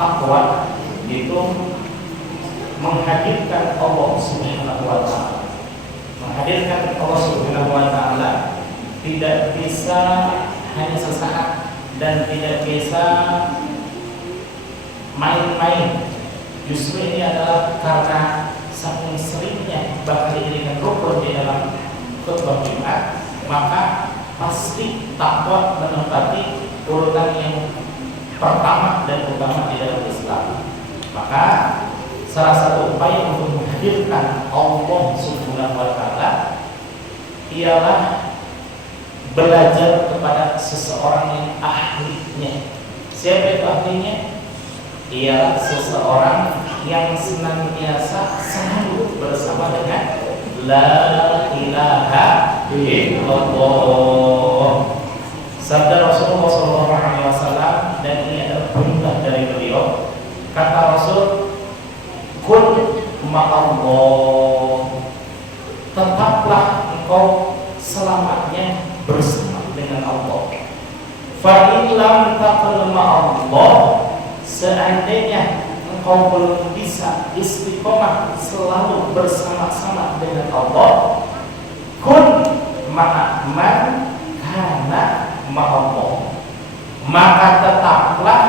takwa itu menghadirkan Allah Subhanahu wa taala. Menghadirkan Allah Subhanahu wa taala tidak bisa hanya sesaat dan tidak bisa main-main. Justru ini adalah karena saking seringnya bahkan dijadikan rukun di dalam khutbah Jumat, maka pasti takwa menempati urutan yang pertama dan utama di dalam Islam. Maka salah satu upaya untuk menghadirkan Allah Subhanahu wa taala ialah belajar kepada seseorang yang ahlinya. Siapa itu ahlinya? Ialah seseorang yang senantiasa selalu bersama dengan la ilaha illallah. Sabda Rasulullah SAW, dan ini adalah perintah dari beliau. Kata Rasul, kun ma'allah, tetaplah engkau selamanya bersama dengan Allah. Fa in lam takun ma'allah, seandainya engkau belum bisa istiqomah selalu bersama-sama dengan Allah, kun ma'aman kana ma'allah, maka tetaplah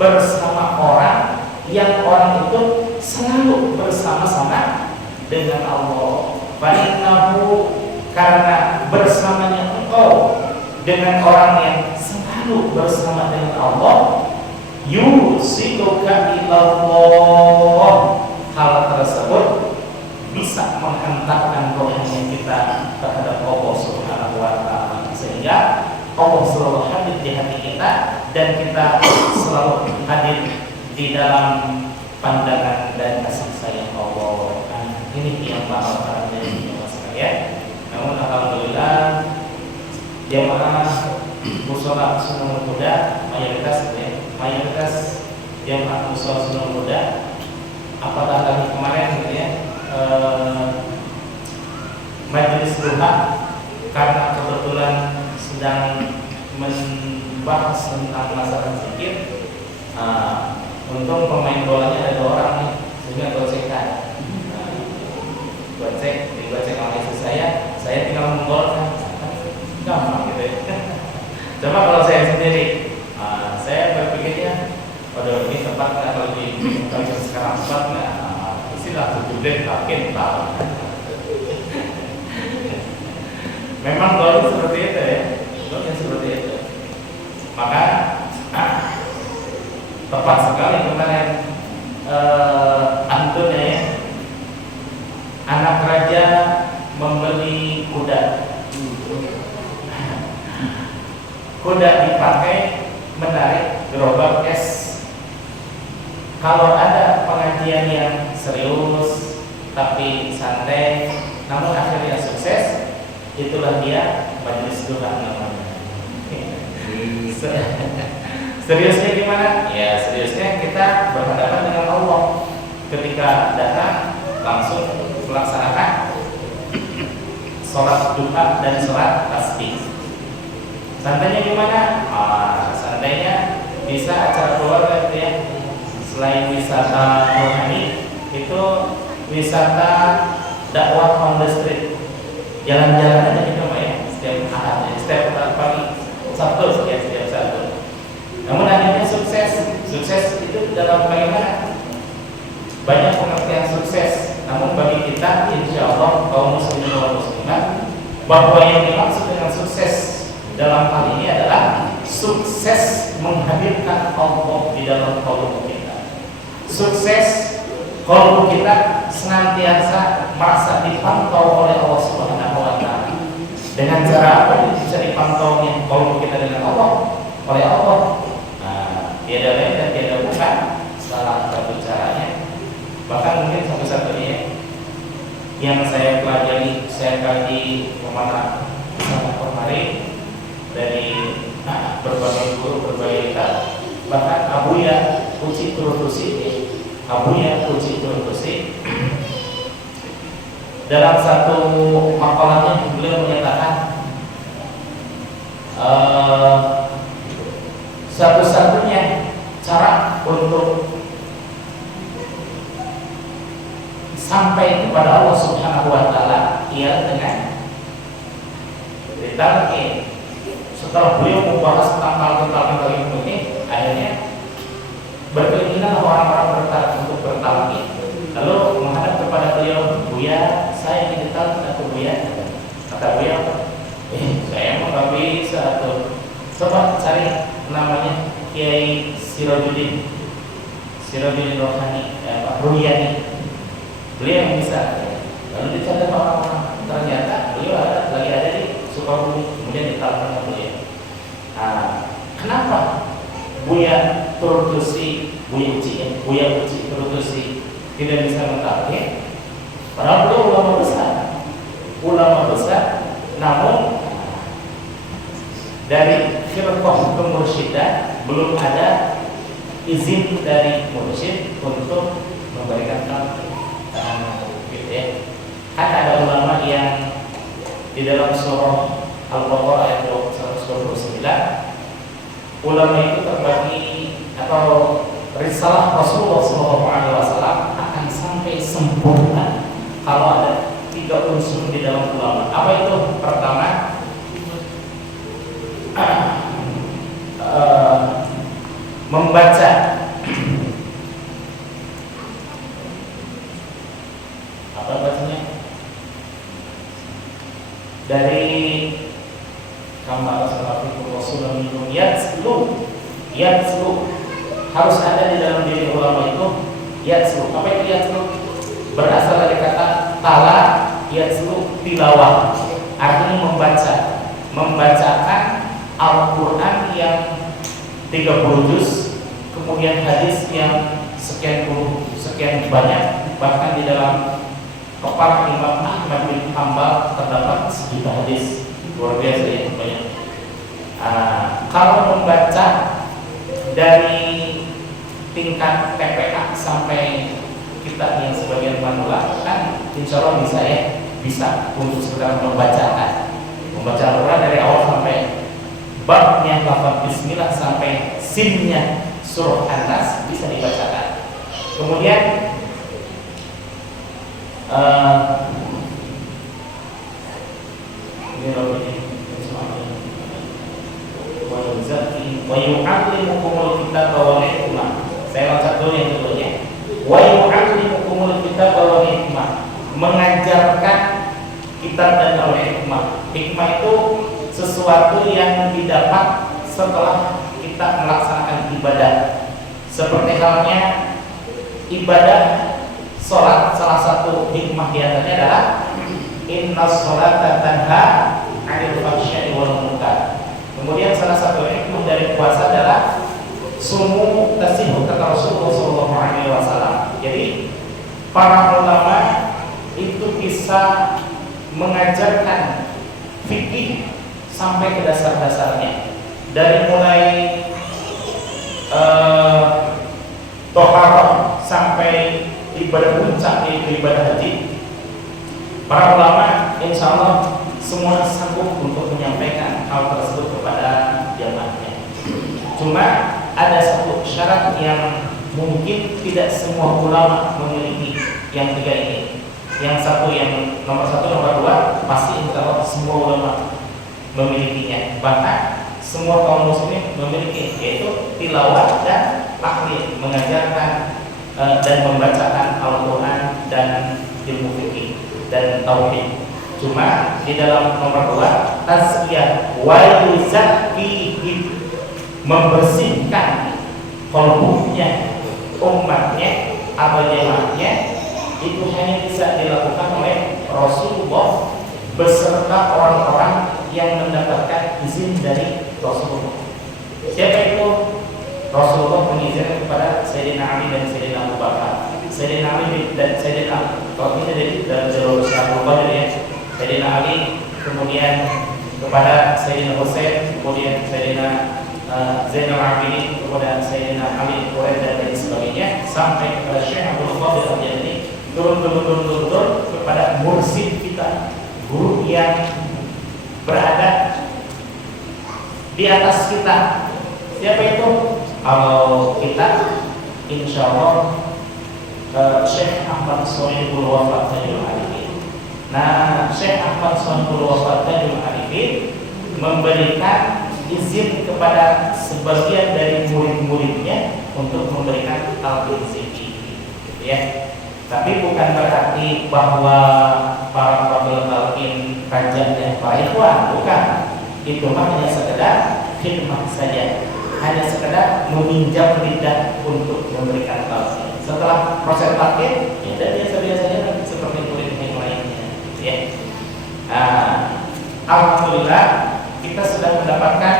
bersama orang yang orang itu selalu bersama-sama dengan Allah. Fa'innahu, karena bersamanya engkau dengan orang yang selalu bersama dengan Allah, yusiluka ilallah, hal tersebut bisa menghantarkan rohani kita terhadap Allah Subhanahu wa taala, sehingga Allah selalu hadir di hati kita dan kita selalu hadir di dalam pandangan dan kasih sayang Allah. Ini yang bakal terjadi jemaah sekalian. Namun alhamdulillah jemaah mushola Sunnah Muda mayoritas jemaah mushola Sunnah Muda, apakah tadi kemarin gitu ya, majelis duha, karena kebetulan sedang membahas tentang masalah zikir. Untung pemain bolanya ada 2 orang nih, sehingga gocekan. Digocek oleh istri saya tinggal menggolkan, gampang gitu ya. Coba kalau saya sendiri, saya berpikirnya, waduh ini tepat nggak kalau sekarang tepat nggak? Istilah sujudnya yakin tahu. Memang golnya seperti itu ya, golnya seperti itu. Maka tepat sekali kemarin antunnya ya, anak raja membeli kuda. Kuda dipakai menarik gerobak es. Kalau ada pengajian yang serius tapi santai namun akhirnya sukses, itulah dia majelis duha namanya. Seriusnya gimana? Ya seriusnya kita berhadapan dengan Allah. Ketika datang langsung melaksanakan sholat duha dan sholat tasbih. Santainya gimana? Santainya bisa acara keluarga gitu ya. Selain wisata rohani, itu wisata dakwah on the street. Jalan-jalan aja gitu Pak ya, setiap ahad ya, setiap pagi Sabtu ya, setiap Sabtu. Namun akhirnya sukses itu dalam bagaimana? Banyak pengertian sukses. Namun bagi kita, insya Allah kaum muslimin dan muslimat, bahwa yang dimaksud dengan sukses dalam hal ini adalah sukses menghadirkan Allah di dalam kalbu kita. Sukses kalbu kita senantiasa merasa dipantau oleh Allah Subhanahu wa taala. Dengan cara apa bisa dipantaunya kalbu kita dengan Allah? Oleh Allah. Tiada lain dan tiada bukan salah satu caranya. Bahkan mungkin satu-satunya yang saya pelajari, saya kaji kemana sana kemari dari berbagai guru, berbagai kitab. Bahkan Abuya Uci Turutusi dalam satu makalahnya beliau menyatakan satu-satunya cara untuk sampai kepada Allah Subhanahu wa taala ialah dengan ditalqin. Setelah beliau membahas tentang ilmu ini, akhirnya berkeinginan orang-orang untuk bertalqin. Lalu menghadap kepada beliau, "Buya, saya ingin ditalqin atau Buya?" Kata Buya, saya emang gak bisa tuh. Coba cari namanya Kiai Sirajuddin Rohani, Ruhyani. Beliau yang bisa. Lalu dicari orang-orang, ternyata beliau lagi ada di Sukabumi, kemudian ditalqin beliau. Kenapa Buya Turtusi, Buya Uci Turtusi tidak bisa mentalqin? Padahal beliau ulama besar, namun dari firqah kemursyidaan belum ada izin dari mursyid untuk memberikan talqin. Gitu ya. Kan ada ulama yang di dalam surah Al-Baqarah ayat 129, ulama itu terbagi atau risalah Rasulullah SAW akan sampai sempurna kalau ada 3 unsur di dalam ulama. Apa itu? Pertama, membaca apa bacanya dari kamar Rasulullah minum yatslu harus ada di dalam diri ulama itu yatslu. Apa itu yatslu? Berasal dari kata tala yatslu, tilawah, artinya membacakan Al-Quran yang 30 juz, kemudian hadis yang sekian banyak, bahkan di dalam kepala Imam Ahmad bin Hanbal terdapat 1 juta hadis. Luar biasa ya, banyak. Kalau membaca dari tingkat TPA sampai kita yang sebagian manula kan insya Allah bisa ya, bisa untuk sekedar membaca Al-Quran dari awal sampai babnya lafaz bismillah sampai sinnya surah An-Nas bisa dibacakan. Kemudian ini rohnya wa yu'allimukumul kitaba wal hikmah. Saya loncat dulu yang kedua. Wa yu'allimukumul kitaba wal hikmah, mengajarkan kitab dan al-hikmah. Hikmah itu sesuatu yang didapat setelah kita melaksanakan ibadah. Seperti halnya ibadah sholat, salah satu hikmah diantaranya adalah innas sholata tanha 'anil fahsya'i wal munkar. Kemudian salah satu hikmah dari puasa adalah sumu tasihu, kata Rasulullah SAW. Jadi para ulama itu bisa mengajarkan fikih sampai ke dasar-dasarnya, dari mulai toharah sampai ibadah puncak yaitu ibadah haji. Para ulama insya Allah semua sanggup untuk menyampaikan hal tersebut kepada jamaahnya. Cuma ada satu syarat yang mungkin tidak semua ulama memiliki, yang 3 ini. Yang satu, yang nomor 1, nomor 2 pasti insya Allah semua ulama memilikinya. Bahkan semua kaum muslimin memiliki, yaitu tilawah dan tahlil, mengajarkan dan membacakan Al-Quran dan ilmu fikih dan tauhid. Cuma di dalam nomor 2 tazkiyah wa yuzakkihim, membersihkan qalbunya umatnya atau jemaahnya, itu hanya bisa dilakukan oleh Rasulullah beserta orang-orang yang mendapatkan izin dari Rasulullah. Siapa itu? Rasulullah mengizinkan kepada Sayyidina Ali dan Sayyidina Abu Bakar. Sayyidina Ali dan Sayyidina Ali, kalau ini dari jalur Abu Bakar ya, Sayyidina Ali, kemudian kepada Sayyidina Husain, kemudian Sayyidina Zainal Abidin, kemudian Sayyidina Ali Quraisy dan lain sebagainya, sampai kepada Syekh Abdul Qadir Al-Jilani, turun kepada mursyid kita, guru yang berada di atas kita. Siapa itu? Kalau kita insyaallah Syekh Ahmad Shonibul Wafat Tajul Arifin. Nah, Syekh Ahmad Shonibul Wafat Tajul Arifin memberikan izin kepada sebagian dari murid-muridnya untuk memberikan al-insifi, gitu ya. Tapi bukan berarti bahwa para pemilih talqin rajin dan para ikhwan, bukan. Itu hanya sekedar khidmah saja, hanya sekedar meminjam lidah untuk memberikan talqin. Setelah proses talqin, ya biasa-biasanya seperti murid yang lainnya, gitu ya. Alhamdulillah kita sudah mendapatkan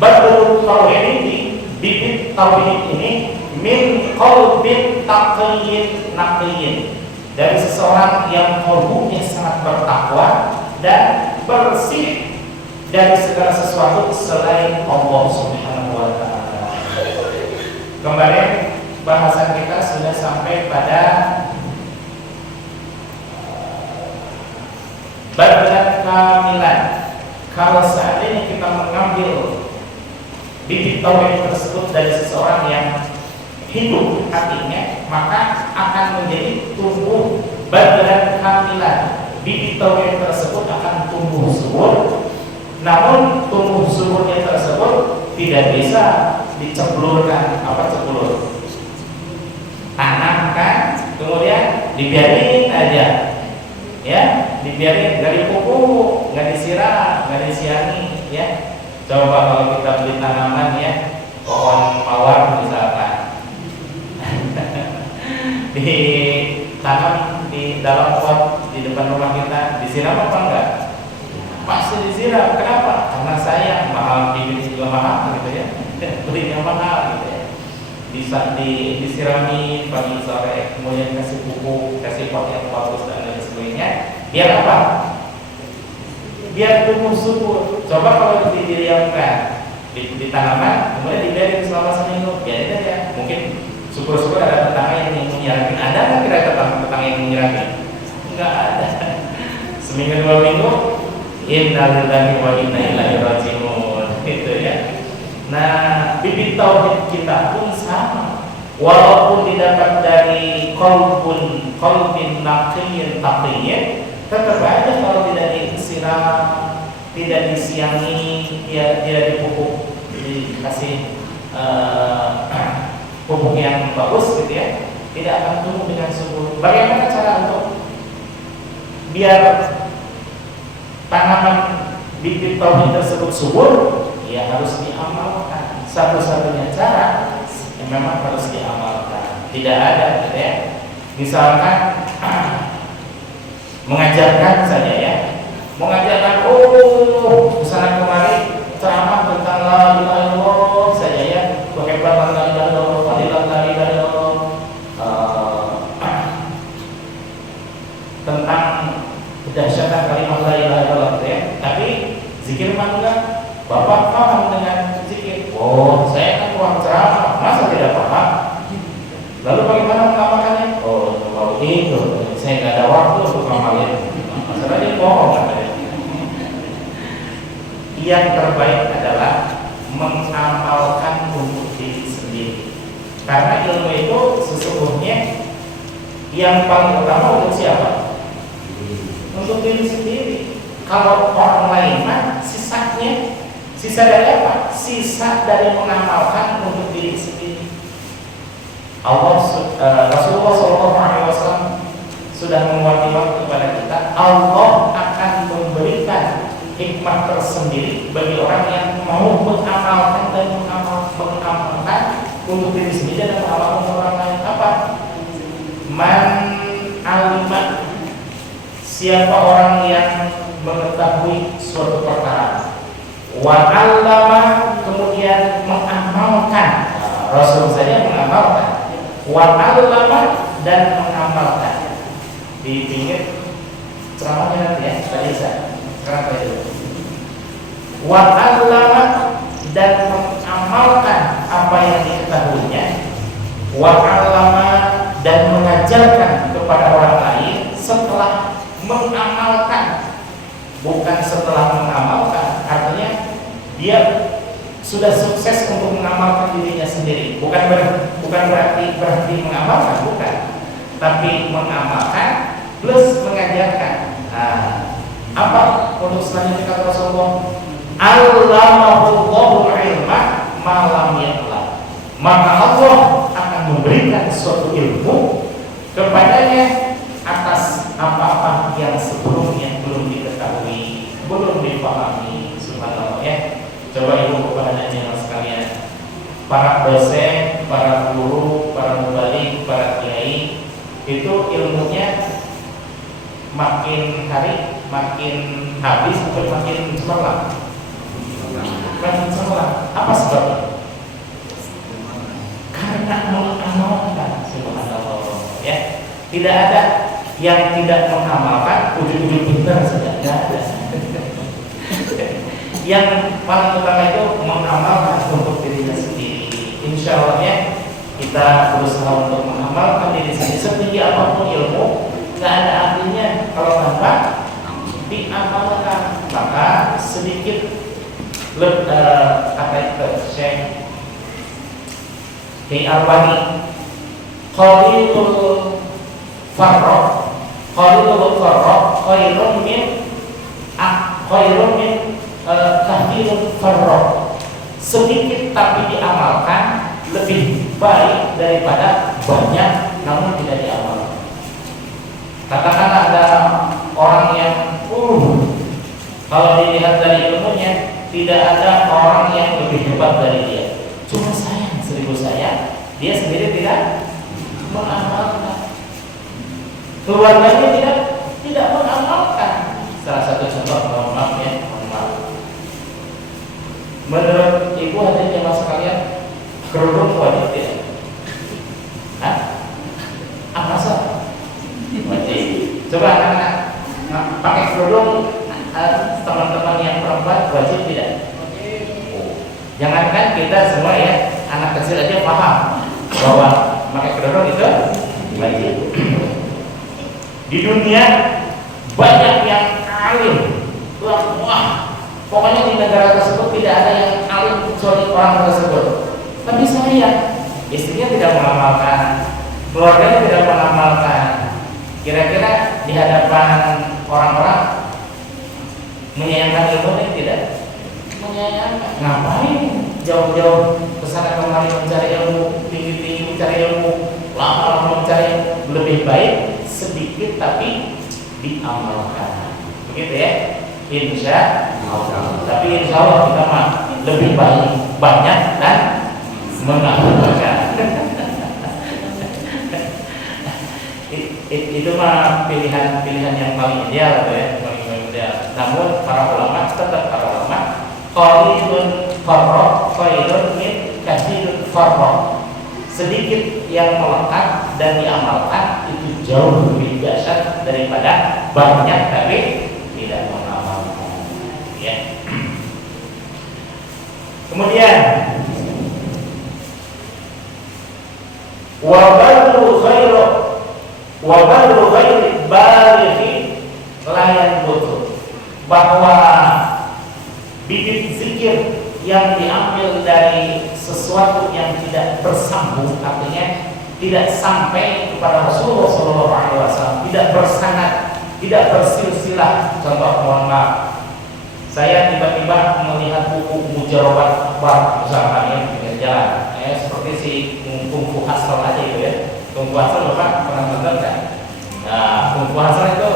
badrul tauhid ini, bibit tauhid ini min qalbin taqiyyin naqiyyin, dari seseorang yang qalbunya sangat bertakwa dan bersih dari segala sesuatu selain Allah Subhanahu wa taala. Kemarin bahasan kita sudah sampai pada badran kamilan. Kalau seandainya kita mengambil bibit tauhid tersebut dari seseorang yang hidup hatinya, maka akan menjadi tumbuh badran kamilan. Bibit tauhid tersebut akan tumbuh subur. Namun tumbuh suburnya tersebut tidak bisa diceblurkan, ceblur, tanamkan kemudian dibiarin aja, ya, dibiarin, nggak dipupuk, nggak disiram, nggak disiangi, ya. Coba kalau kita beli tanaman, ya, pohon mawar misalkan, ditanam di dalam pot di depan rumah kita, disiram apa enggak? Pasti disiram. Kenapa? Karena sayang, mahal, bibit juga mahal, gitu ya. Belinya mahal, gitu ya. Bisa disirami pagi sore, kemudian kasih pupuk, kasih pot yang bagus dan lain sebagainya. Biar apa? Biar tumbuh subur. Coba kalau didiamkan di tanaman, kemudian dibiarin selama seminggu, biarin aja. Mungkin syukur-syukur ada tetangga yang menyiramin. Ada nggak kira-kira tetangga yang menyiramin? Nggak ada. Seminggu 2 minggu, innalillahi wa inna ilaihi raji'un, gitu ya. Nah, bibit tauhid kita pun sama. Walaupun didapat dari qalbin naqiyyin taqiyyin, tetap aja kalau tidak disiram, tidak disiangi, ya, tidak dipupuk, dikasih pupuk yang bagus, gitu ya, tidak akan tumbuh dengan subur. Bagaimana cara untuk biar tanaman bibit tauhid tersebut subur? Ya harus diamalkan. Satu-satunya cara yang memang harus diamalkan. Tidak ada, gitu ya. Misalkan mengajarkan saja, ya, mengajarkan kesana kemari ceramah tentang la ilaha illallah saja, ya, kehebatan la ilaha illallah, fadilah la ilaha illallah, tentang kedahsyatan kalimat la ilaha illallah, ya. Tapi zikir mana? Bapak paham dengan zikir? Oh, saya kan kurang ceramah, masa tidak paham? Lalu bagaimana mengamalkannya? Oh, kalau itu saya nggak ada waktu untuk mengamalkannya. Masalahnya bohong, katanya. Yang terbaik adalah mengamalkan untuk diri sendiri. Karena ilmu itu sesungguhnya yang paling utama untuk siapa? Untuk diri sendiri. Kalau orang lain mah sisanya, sisa dari apa? Sisa dari mengamalkan untuk diri sendiri. Rasulullah SAW sudah menguatkan kepada kita, Allah akan memberikan hikmah tersendiri bagi orang yang mau mengamalkan dan mengamalkan untuk diri sendiri dan mengamalkan untuk orang lain. Apa? Man alimat, siapa orang yang mengetahui suatu perkara, wa 'allama, kemudian mengamalkan. Rasul saja mengamalkan, wa 'allama, dan mengamalkan. Di pinggir ceramahnya nanti, ya, tadi sekarang saya wa 'allama, dan mengamalkan apa yang diketahuinya, wa 'allama, dan mengajarkan kepada orang lain setelah mengamalkan, bukan setelah mengamalkan. Artinya dia sudah sukses untuk mengamalkan dirinya sendiri. Bukan berarti mengamalkan, bukan, tapi mengamalkan plus mengajarkan. Nah, apa untuk selanjutnya kata Rasulullah? Allamahullahu ilma ma lam ya'lam. Maka Allah akan memberikan suatu ilmu kepadanya atas apa-apa yang sebelumnya belum diketahui, belum dipahami. Subhanallah ya. Coba ibu kepada anak sekalian, para dosen, para guru, para mubalik, para kiai, itu ilmunya makin hari makin habis atau makin cemerlang? Makin cemerlang. Apa sebabnya? Karena mengamalkan. Subhanallah ya. Tidak ada yang tidak mengamalkan, ujung-ujung pintar saja, tidak ada. Yang paling utama itu mengamalkan untuk dirinya sendiri. Insya Allah ya, kita berusaha untuk mengamalkan diri sendiri. Setinggi apapun ilmu, nggak ada artinya kalau tanpa diamalkan. Maka sedikit kata itu Syekh Al-Albani, qalilul farraq khairun min kathirul farraq. Sedikit tapi diamalkan lebih baik daripada banyak namun tidak diamalkan. Katakanlah ada orang yang kalau dilihat dari ilmunya tidak ada orang yang lebih hebat dari dia. Cuma sayang, 1000 sayang, dia sendiri tidak mengamalkan. Keluarganya tidak mengamalkan. Salah satu contoh, maaf ya, menurut ibu hadirin jemaah sekalian, kerudung wajib tidak? Hah? Apa sih? Wajib. Coba anak-anak pakai kerudung, teman-teman yang perempuan wajib tidak? Jangankan kita semua ya, anak kecil aja paham bahwa pakai kerudung itu wajib. Di dunia banyak yang alim, wah, pokoknya di negara tersebut tidak ada yang alim kecuali orang tersebut. Tapi saya, istrinya tidak mengamalkan, keluarganya tidak mengamalkan. Kira-kira di hadapan orang-orang menyayangkan ilmu tidak? Menyayangkan. Ngapain jauh-jauh kesana kemari mencari ilmu, tinggi-tinggi mencari ilmu, lama-lama mencari ilmu? Lebih baik sedikit tapi diamalkan. Begitu ya? Insya Allah. Tapi insya Allah kita mah lebih baik banyak dan mengamalkan. Itu mah pilihan yang paling ideal ya, paling ideal. Namun para ulama tetap para ulama qalilun farraq khairun min katsiril farraq. Sedikit yang melekat dan diamalkan itu jauh lebih dahsyat daripada banyak tapi tidak mengamalkan. Ya. Kemudian wa badru ghairi balighi layan butuh, bahwa bibit zikir yang diambil dari sesuatu yang tidak bersambung, artinya tidak sampai kepada Rasulullah SAW, tidak bersanad, tidak bersilsilah. Contoh, mohon maaf, saya tiba-tiba melihat buku Mujarrabat Akbar misalkan yang pinggir jalan, seperti si Kungfu Hasan aja itu ya. Kungfu Hasan Bapak pernah nonton kan? Nah, Kungfu Hasan itu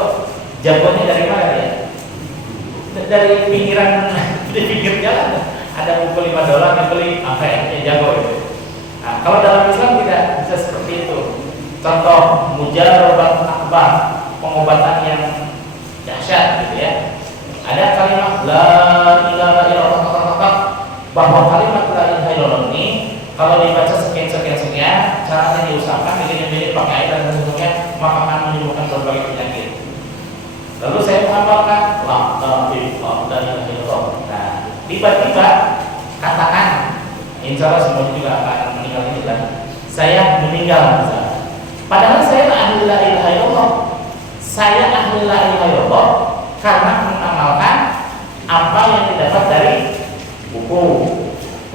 jagoannya dari mana dia? Dari pinggiran, di pinggir jalan. Ada buku $5 yang beli, yang jago itu. Nah, kalau dalam Islam tidak bisa seperti itu. Contoh Mujarrabat Akbar, pengobatan yang dahsyat gitu ya. Ada kalimat la ilaha illallah, bahwa kalimat la ilaha illallah ini kalau dibaca sekian, caranya diusahakan, begini pakai air dan seterusnya, maka akan menimbulkan berbagai penyakit. Lalu saya mengamalkan la ilaha illallah. Nah, tiba-tiba katakan, insya Allah semuanya juga akan meninggal ini kan. Saya meninggal misalnya. Padahal saya ahli la ilaha illallah. Saya ahli la ilaha illallah karena mengamalkan apa yang didapat dari buku,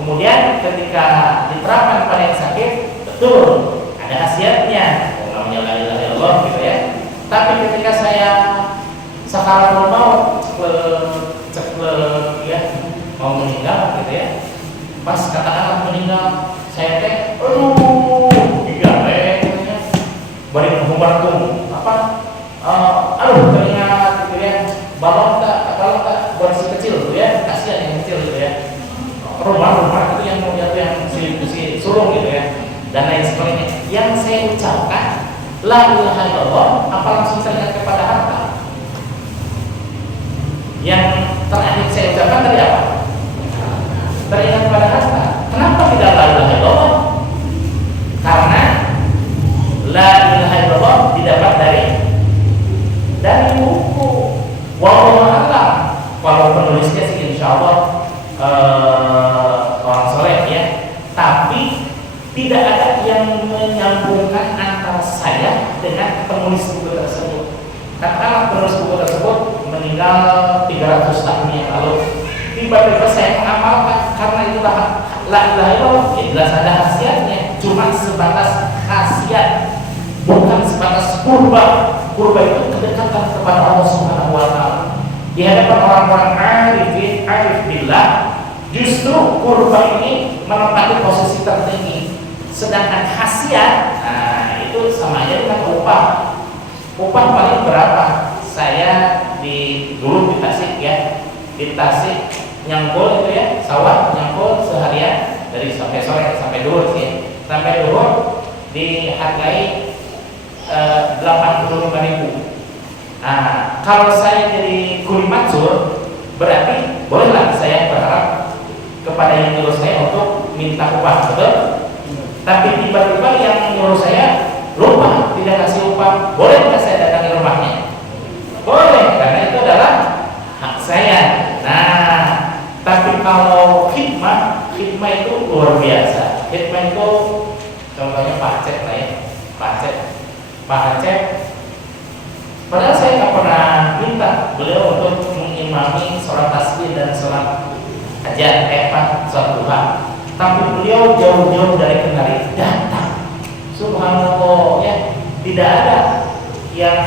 Kemudian ketika diterapkan pada yang sakit, betul ada khasiatnya, namanya la ilaha illallah gitu ya. Tapi ketika saya sakaratul maut, ceklek ya, mau meninggal gitu ya, pas katakanlah meninggal, saya teh, katanya, bari ngumbartung apa, teringat gitu ya, balon tak, buat si kecil tuh ya, kasihan yang kecil gitu ya. Rumah itu yang si sulung gitu ya, dan lain sebagainya. Yang saya ucapkan la ilaha illallah, apa langsung teringat kepada harta? Yang terakhir saya ucapkan tadi apa? Teringat kepada harta. Kenapa tidak la ilaha illallah? Karena la ilaha illallah didapat dari buku. Wallahu a'lam. Kalau penulisnya sih insya Allah orang soleh ya, tapi tidak ada yang menyambungkan antara saya dengan penulis buku tersebut. Katakanlah penulis buku tersebut meninggal 300 tahun yang lalu, tiba-tiba saya mengamalkan karena itulah la ilaha illallah, ya jelas ada khasiatnya, cuma sebatas khasiat, bukan sebatas kurba. Kurba itu kedekatan kepada Allah Subhanahu wa Ta'ala. Di hadapan orang-orang arif billah, justru kurba ini menempati posisi tertinggi. Sedangkan khasiat, nah itu sama aja dengan upah. Upah paling berapa? Saya dulu di Tasik ya, di Tasik nyangkul itu ya, sawah nyangkul seharian dari sampai sore sampai duhur sih ya. Sampai duhur dihargai 85.000. Nah, kalau saya jadi kuli mansur, berarti bolehlah saya berharap kepada yang nyuruh saya untuk minta upah, betul? Tapi tiba-tiba yang nyuruh saya lupa tidak kasih upah, boleh nggak saya datangi rumahnya? Boleh, karena itu adalah hak saya. Nah, tapi kalau khidmah itu luar biasa. Khidmah itu contohnya Pak Aceh lah ya, Pak Aceh. Padahal saya nggak pernah minta beliau untuk mengimami sholat tasbih dan sholat hajat, sholat duha. Tapi beliau jauh-jauh dari Kendari datang. Subhanallah ya, tidak ada yang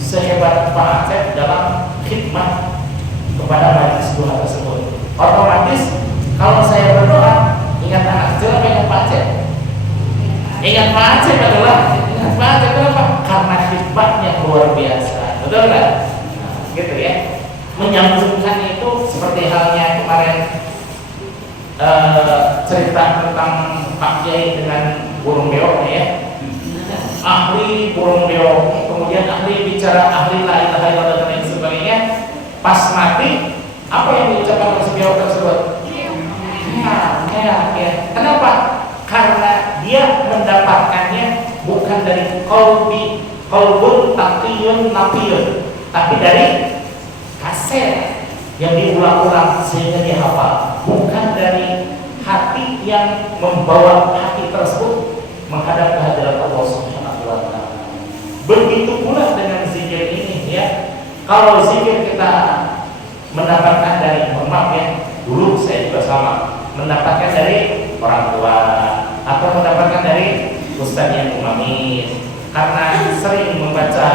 sehebat Pak Aceh dalam khidmat kepada majelis duha tersebut. Otomatis kalau saya berdoa, ingat anak kecil apa ingat Pak Aceh? Ingat Pak Aceh adalah ingat Pak Aceh. Kenapa? Karena khidmatnya luar biasa, betul kan? Nah, gitu ya. Menyambungkan itu seperti halnya kemarin cerita tentang Pak Kiai dengan burung beok ya. Ahli burung beok, kemudian ahli bicara, ahli la ilaha illallah dan lain sebagainya. Pas mati, apa yang diucapkan oleh si beok tersebut? Ya. Kenapa? Karena dia mendapatkannya bukan dari qalbun taqiyun naqiyun, tapi dari kaset yang diulang-ulang sehingga dia hafal, bukan dari hati yang membawa hati tersebut menghadap kehadiran Allah Subhanahu wa Ta'ala. Begitu pula dengan zikir ini ya. Kalau zikir kita mendapatkan dari, maaf ya, dulu saya juga sama, mendapatkan dari orang tua atau mendapatkan dari ustaz yang umamin, karena sering membaca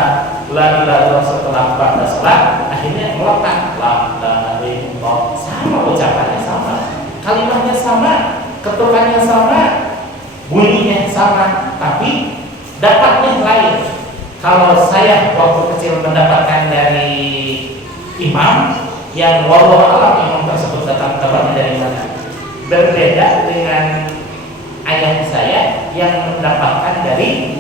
la ilaha illallah setelah pada salat, akhirnya melekat la ilaha illallah, sama ucapannya sama, kalimatnya sama, ketukannya sama, bunyinya sama, tapi dapatnya lain. Kalau saya waktu kecil mendapatkan dari imam yang wallahu a'lam imam tersebut datang dapatnya dari mana, berbeda dengan ayah saya yang mendapatkan dari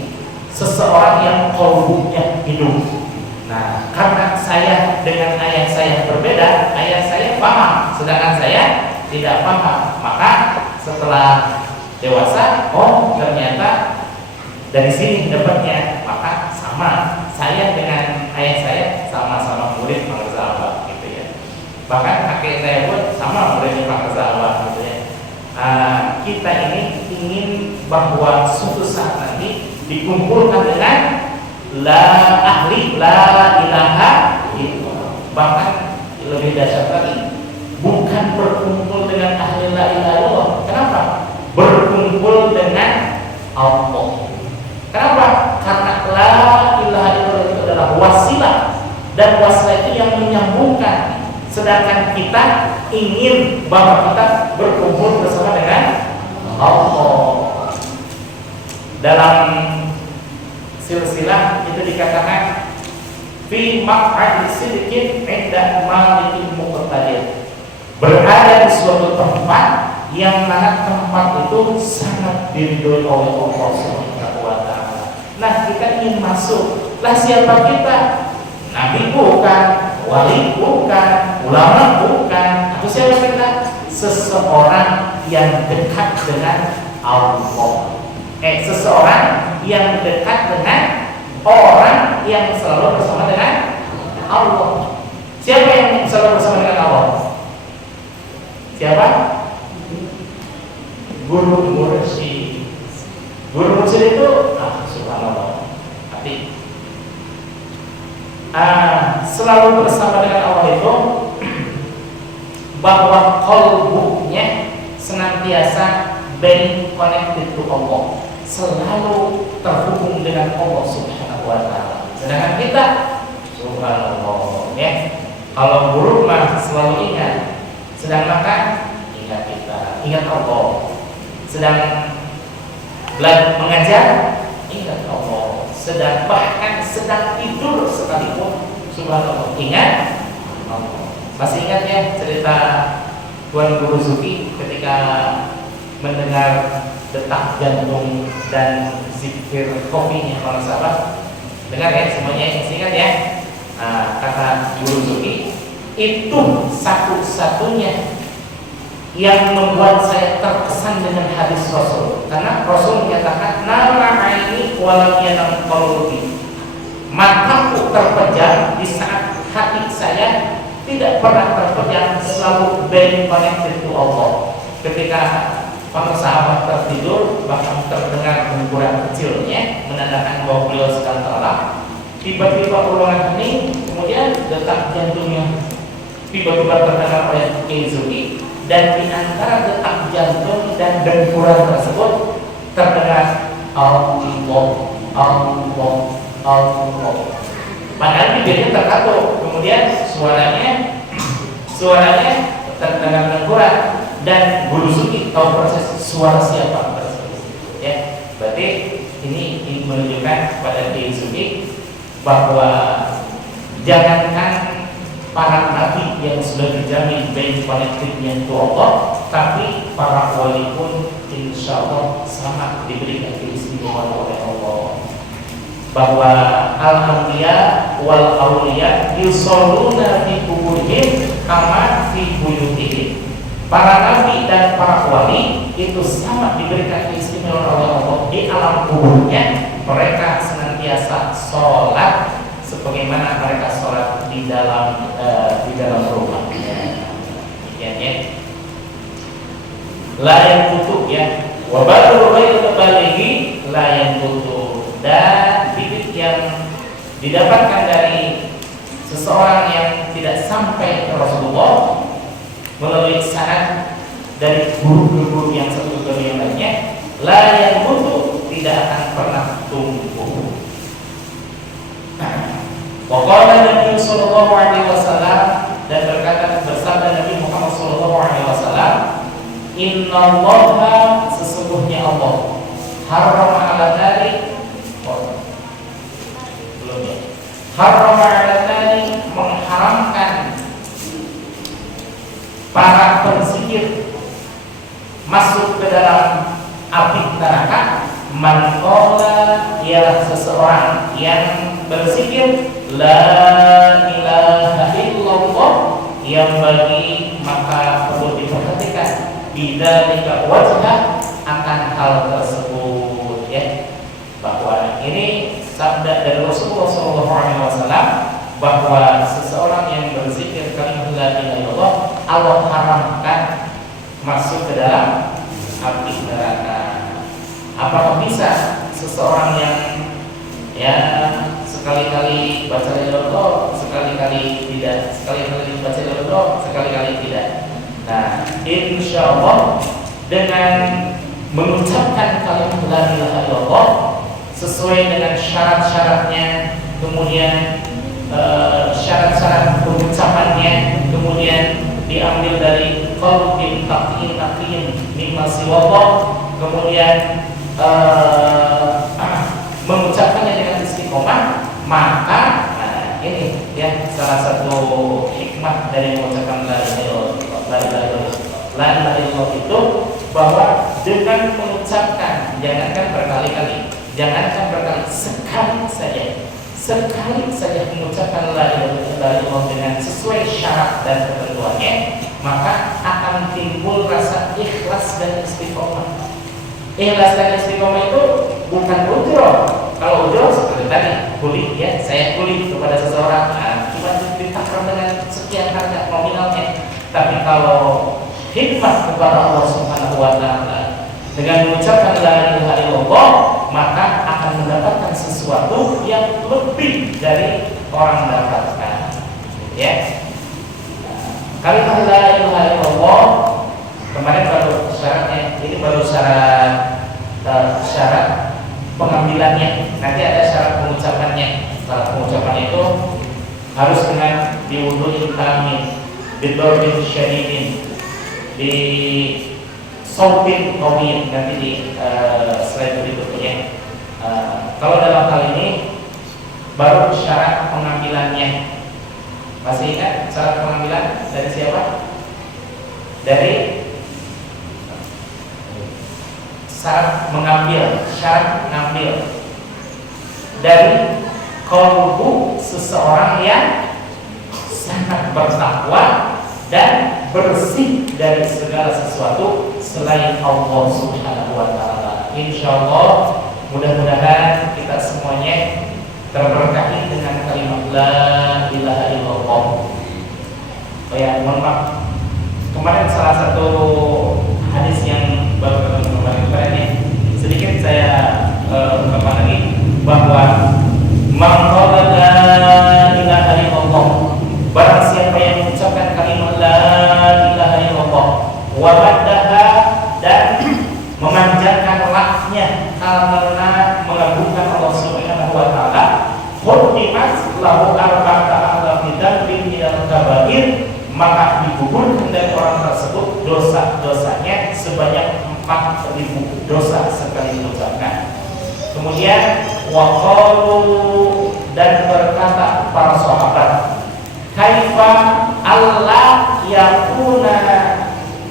seseorang yang qalbunya hidup. Nah, karena saya dengan ayah saya berbeda, ayah saya paham, sedangkan saya tidak paham. Maka setelah dewasa, oh ternyata dari sini dapatnya, maka sama. Saya dengan ayah saya sama-sama murid Pak Rizal gitu ya. Bahkan kakek saya pun sama murid Pak Rizal gitu ya. Kita ini ingin bahwa suatu saat nanti dikumpulkan dengan ahli la ilaha illallah. Bahkan lebih dahsyat lagi, bukan berkumpul dengan ahli la ilaha illallah. Kenapa? Berkumpul dengan Allah. Kenapa? Karena la ilaha illallah itu adalah wasilah, dan wasilah itu yang menyambungkan. Sedangkan kita ingin bahwa kita berkumpul bersama dengan Allah. Dalam silsilah itu dikatakan fi maq'adi sidqin 'inda malikin muqtadir, berada di suatu tempat yang mana tempat itu sangat diridhoi oleh Allah Subhanahu wa taala. Nah, kita ingin masuk. Lah siapa kita? Nabi bukan, wali bukan, ulama bukan. Atau siapa kita? Seseorang yang dekat dengan Allah. Seseorang yang dekat dengan orang yang selalu bersama dengan Allah. Siapa yang selalu bersama dengan Allah? Siapa? Guru mursyid. Guru mursyid itu subhanallah. Tapi selalu bersama dengan Allah itu bahwa qalbunya senantiasa being connected to Allah, selalu terhubung dengan Allah Subhanahu wa taala. Sedangkan kita subhanallah ya, kalau guru mah selalu ingat, sedang makan ingat kita, ingat Allah. Sedang belajar mengajar ingat Allah. Bahkan sedang tidur sekalipun subhanallah ingat Allah. Masih ingat ya cerita Tuan Guru Zuki ketika mendengar detak jantung dan zikir kopinya para sahabat? Dengar ya semuanya, yang ingat ya. Kata Guru Zuki, itu satu-satunya yang membuat saya terkesan dengan hadis Rasul, karena Rasul menyatakan nama aini walam yanam qalbi, mataku terpejam di saat hati saya tidak pernah terpejam, selalu being connected to Allah. Ketika para sahabat tertidur, bahkan terdengar gemburan kecilnya menandakan bahwa beliau sedang terlelap. Tiba-tiba ruangan hening, kemudian detak jantungnya tiba-tiba terdengar oleh Zuki, dan di antara detak jantung dan gemburan tersebut terdengar Allah, Allah, Allah. Padahal bibirnya terkatup, kemudian suaranya terdengar gemburan, dan Guru Zuki tahu proses suara siapa tersebut. Ya, berarti ini menunjukkan kepada Kiai Zuki bahwa jangankan para nabi yang sudah dijamin being connected-nya to Allah, tapi para wali pun insya Allah sama diberikan keistimewaan oleh Allah. Bahwa al-anbiya wal auliya yusalluna fi kuburihim kama fi buyutihim. Para nabi dan para wali itu sama diberikan keistimewaan oleh Allah. Di alam kuburnya mereka senantiasa sholat sebagaimana mereka sholat di dalam rumahnya. Ya. Layan tutup ya. Wabaru baik balighi layan tutup. Dan bibit yang didapatkan dari seseorang yang tidak sampai ke Rasulullah melalui sanad dari guru-guru yang satu ke yang lainnya, layan tutup, tidak akan pernah tumbuh. Waqala Nabi sallallahu alaihi wasallam, dan berkata bersabda Nabi Muhammad sallallahu alaihi wasallam, innallaha, sesungguhnya Allah, harrama 'ala nari, belum ya, harrama 'ala nari, mengharamkan para berzikir masuk ke dalam api neraka. Man qala, ialah seseorang yang berzikir la ilaha illallah, yang bagi maka perlu diperhatikan bidzalika wajhah, akan hal tersebut ya, bahwa ini sabda dari Rasulullah SAW bahwa seseorang yang berzikir kalimat la ilaha illallah, Allah haramkan masuk ke dalam api neraka. Apakah bisa seseorang yang ya sekali-kali baca la ilaha illallah, sekali-kali tidak, sekali-kali baca la ilaha illallah, sekali-kali tidak, insya Allah dengan mengucapkan kalimat la ilaha illallah sesuai dengan syarat-syaratnya, kemudian syarat-syarat pengucapannya, kemudian diambil dari qalbin taqiyyin mimma siwallah, kemudian mengucapkannya dengan istiqomah, maka ini ya salah satu hikmah dari mengucapkan la ilaha illallah itu, bahwa dengan mengucapkan, jangankan berkali-kali, sekali saja mengucapkan la ilaha illallah dengan sesuai syarat dan ketentuannya, maka akan timbul rasa ikhlas dan istiqomah. Ikhlas dan istiqomah itu bukan ujroh. Kalau ujroh seperti tadi, kuli ya, saya kuli kepada seseorang, cuma ditakar dengan sekian harga nominalnya. Tapi kalau hikmah kepada Allah Subhanahu wa taala dengan mengucapkan la ilaha illallah, maka akan mendapatkan sesuatu yang lebih dari orang mendapatkan. Ya. Kalimat la ilaha illallah kemarin baru syaratnya, ini baru syarat pengambilannya. Nanti ada syarat pengucapannya. Syarat pengucapannya itu harus dengan diwudu'in tamin, bidorbin syadidin, di sautin qawiyin, nanti di slide berikutnya. Kalau dalam hal ini baru syarat pengambilannya. Masih ingat syarat pengambilan dari siapa? Dari syarat mengambil dari qalbu seseorang yang sangat bertakwa dan bersih dari segala sesuatu selain Allah Subhanahu wa taala. Insyaallah mudah-mudahan kita semuanya terberkahi dengan kalimat la ilaha illallah. Oh ya, mohon maaf. Kemarin salah satu hadis yang baru ketemu kemarin ya, sedikit saya ungkapkan lagi bahwa man qala la ilaha illallah, barang siapa yang mengucapkan kalimat la ilaha illallah wa baddaha, dan memanjangkan laknya karena mengagungkan Allah Subhanahu wa taala, khutimat lahu arba'ata alafi dzambin minal kabair, maka digugurkan dari orang tersebut dosa-dosanya sebanyak 4.000 dosa sekali mengucapkan. Kemudian waqalu, dan berkata para sahabat, kaifa Allah yakuna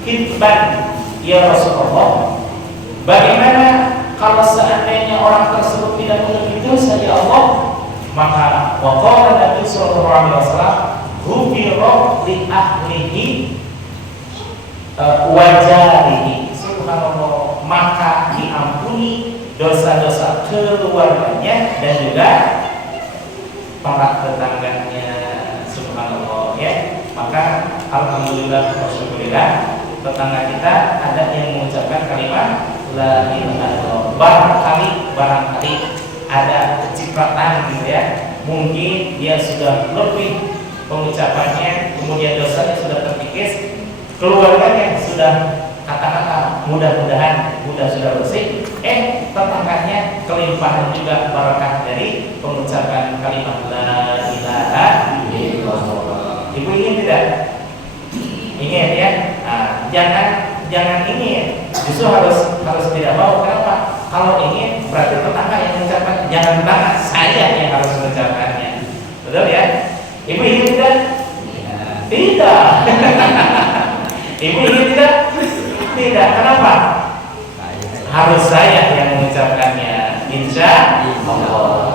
kitban ya Rasulullah, bagaimana kalau seandainya orang tersebut tidak memiliki dosa ya Allah? Maka waqala Nabi sallallahu alaihi wasallam, ghufira li ahlihi wa jarihi, subhanallah, maka diampuni dosa-dosa keluarganya dan juga para tetangganya, subhanallah ya. Maka alhamdulillah wa syukurillah, tetangga kita ada yang mengucapkan kalimat la ilaha illallah. Barangkali ada kecipratan gitu ya, mungkin dia sudah lebih pengucapannya, kemudian dosanya sudah terkikis, keluarganya sudah kata-kata mudah-mudahan sudah bersih, tetangganya kelimpahan juga barakah dari pengucapan kalimat la ilaha illallah. Ibu ingin tidak? Ingin ya? Nah, jangan ingin, justru harus tidak mau. Kenapa? Kalau ingin berarti tetangga yang mengucapkan, jangan tetangga, saya yang harus mengucapkannya. Betul ya? Ibu ingin tidak? Tidak. Ibu ingin tidak? Tidak. Kenapa? Harus saya yang mengucapkannya. Insya Allah.